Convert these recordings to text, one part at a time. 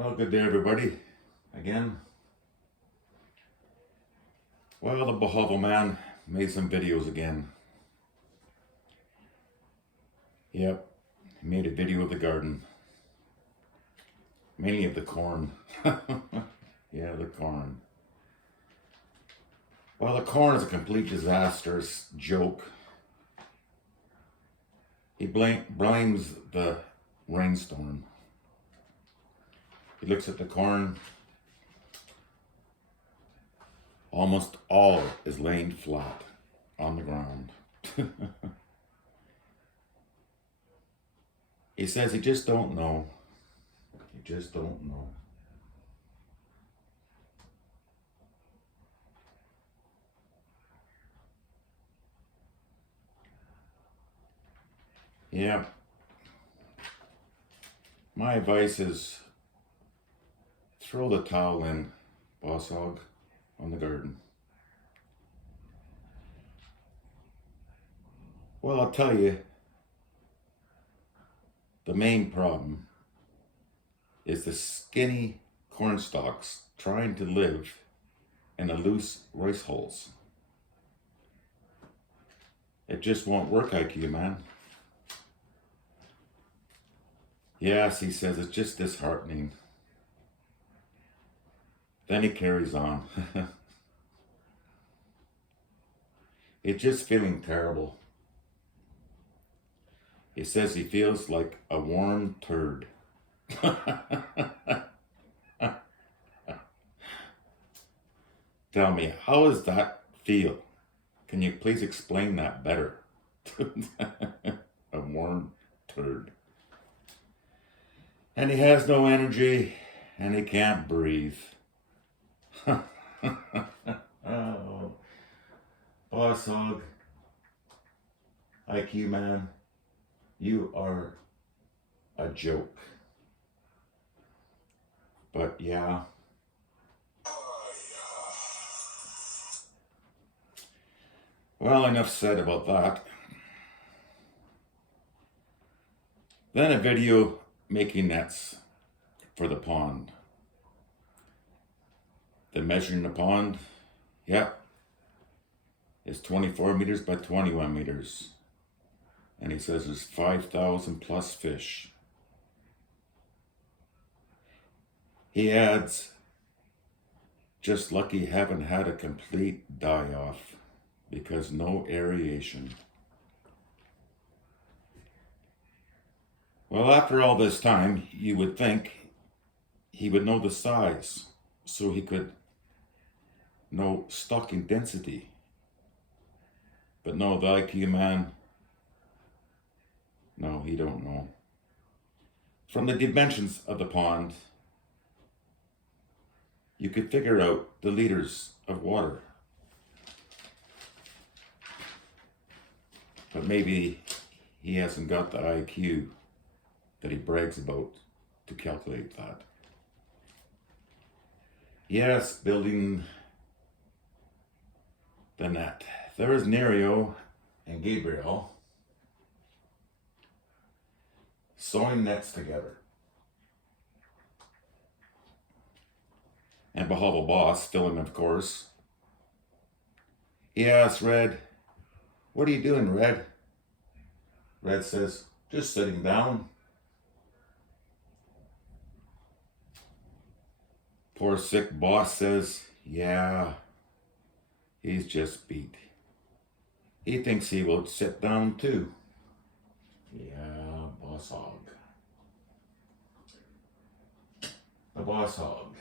Well, good day everybody, again. Well, the Bohoval man made some videos again. Yep, he made a video of the garden. Mainly of the corn. Yeah, the corn. Well, the corn is a complete disastrous joke. He blames the rainstorm. He looks at the corn. Almost all is laying flat on the ground. He says he just don't know. He just don't know. Yeah. My advice is throw the towel in, boss hog, on the garden. Well, I'll tell you, the main problem is the skinny corn stalks trying to live in the loose rice hulls. It just won't work, IQ man. Yes, he says, it's just disheartening. Then he carries on. It's just feeling terrible. He says he feels like a warm turd. Tell me, how does that feel? Can you please explain that better? A warm turd. And he has no energy, and he can't breathe. Oh, boss hog, IQ man, you are a joke. But yeah. Well, enough said about that. Then a video making nets for the pond. The measuring the pond, yep, is 24 meters by 21 meters. And he says there's 5,000 plus fish. He adds, just lucky haven't had a complete die-off because no aeration. Well, after all this time, you would think he would know the size so he could know stocking density. But no, the IQ man, no, he don't know. From the dimensions of the pond, you could figure out the liters of water. But maybe he hasn't got the IQ that he brags about to calculate that. Yes, building the net. There is Nerio and Gabriel sewing nets together. And Bohoval boss, filling of course. He asks Red, what are you doing, Red? Red says, just sitting down. Poor sick boss says, yeah, he's just beat. He thinks he will sit down too. Yeah, boss hog. The boss hog.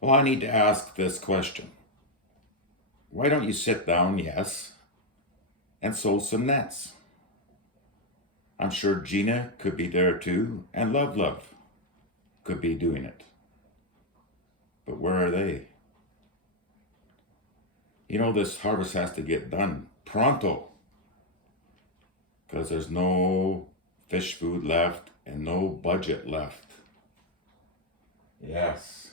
Well, I need to ask this question. Why don't you sit down, yes, and sew some nets? I'm sure Gina could be there too, and Love could be doing it. But where are they? You know, this harvest has to get done pronto, because there's no fish food left and no budget left. Yes.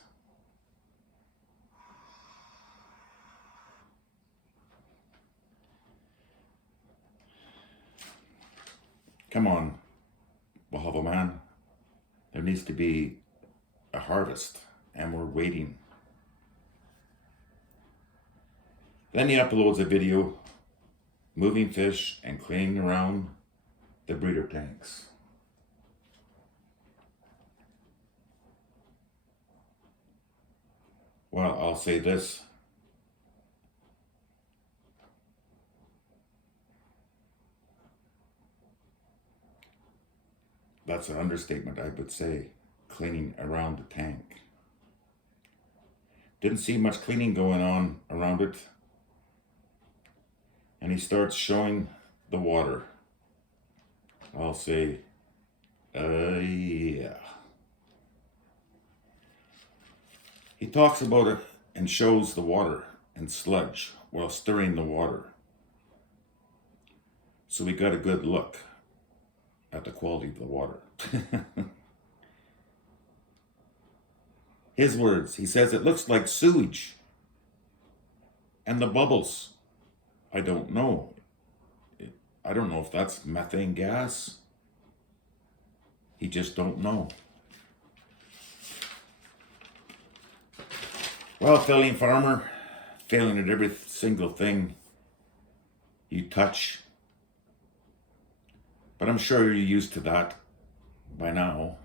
Come on, Bohoval man. There needs to be a harvest, and we're waiting. Then he uploads a video moving fish and cleaning around the breeder tanks. Well, I'll say this. That's an understatement, I would say, cleaning around the tank. Didn't see much cleaning going on around it. And he starts showing the water. I'll say, yeah. He talks about it and shows the water and sludge while stirring the water. So we got a good look at the quality of the water. His words, he says, it looks like sewage. And the bubbles, I don't know. I don't know if that's methane gas. He just don't know. Well, failing farmer, failing at every single thing you touch. But I'm sure you're used to that by now.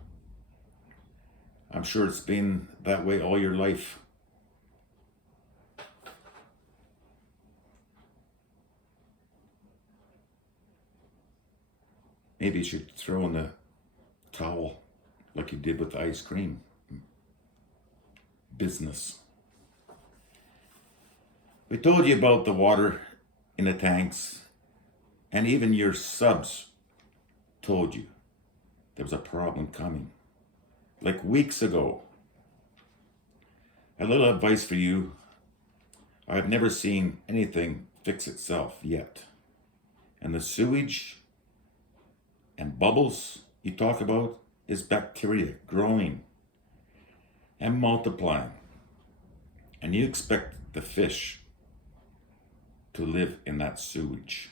I'm sure it's been that way all your life. Maybe you should throw in the towel like you did with the ice cream business. We told you about the water in the tanks, and even your subs told you there was a problem coming. Like weeks ago. A little advice for you. I've never seen anything fix itself yet. And the sewage and bubbles you talk about is bacteria growing and multiplying. And you expect the fish to live in that sewage.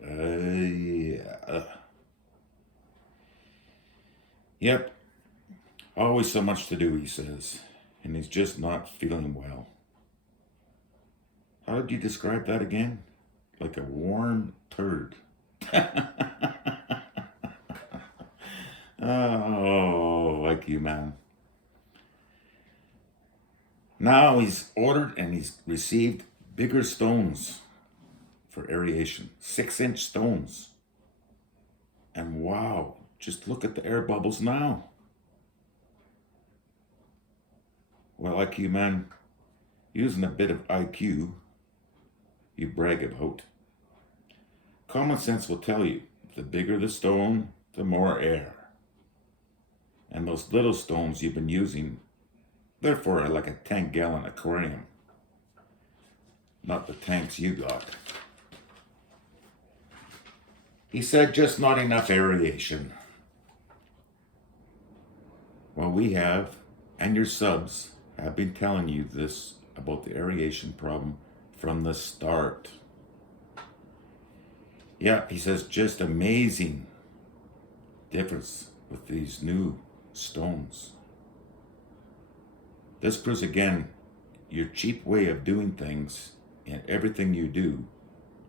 Yeah. Yep, always so much to do, he says, and he's just not feeling well. How did you describe that again? Like a warm turd. Oh, like you, man. Now he's ordered and he's received bigger stones for aeration, 6-inch stones. And wow, just look at the air bubbles now. Well, IQ man, using a bit of IQ, you brag about. Common sense will tell you, the bigger the stone, the more air. And those little stones you've been using, they're for like a 10-gallon aquarium. Not the tanks you got. He said just not enough aeration. Well, we have, and your subs have been telling you this about the aeration problem from the start. Yeah, he says just amazing difference with these new stones. This proves again your cheap way of doing things and everything you do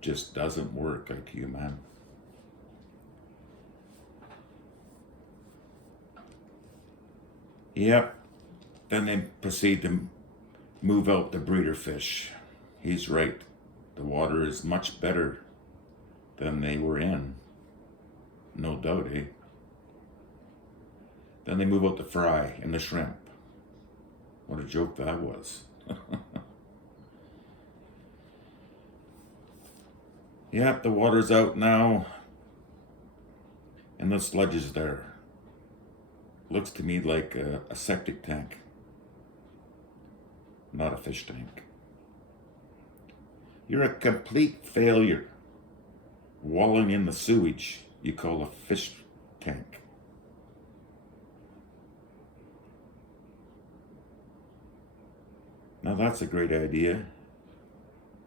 just doesn't work, like you, man. Yep. Then they proceed to move out the breeder fish. He's right. The water is much better than they were in. No doubt, eh? Then they move out the fry and the shrimp. What a joke that was. Yep, the water's out now. And the sludge is there. Looks to me like a septic tank, not a fish tank. You're a complete failure. Wallowing in the sewage you call a fish tank. Now that's a great idea.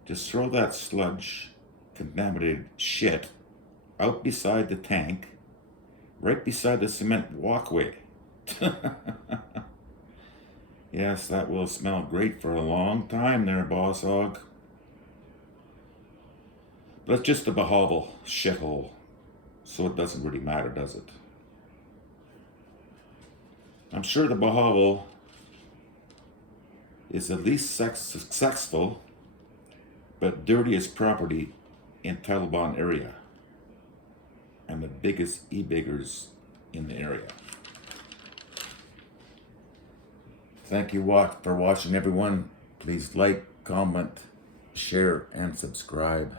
Just throw that sludge, contaminated shit, out beside the tank, right beside the cement walkway. Yes, that will smell great for a long time there, boss hog. But it's just a Bohoval shithole, so it doesn't really matter, does it? I'm sure the Bohoval is the least successful but dirtiest property in Taliban area and the biggest e-biggers in the area. Thank you for watching, everyone. Please like, comment, share, and subscribe.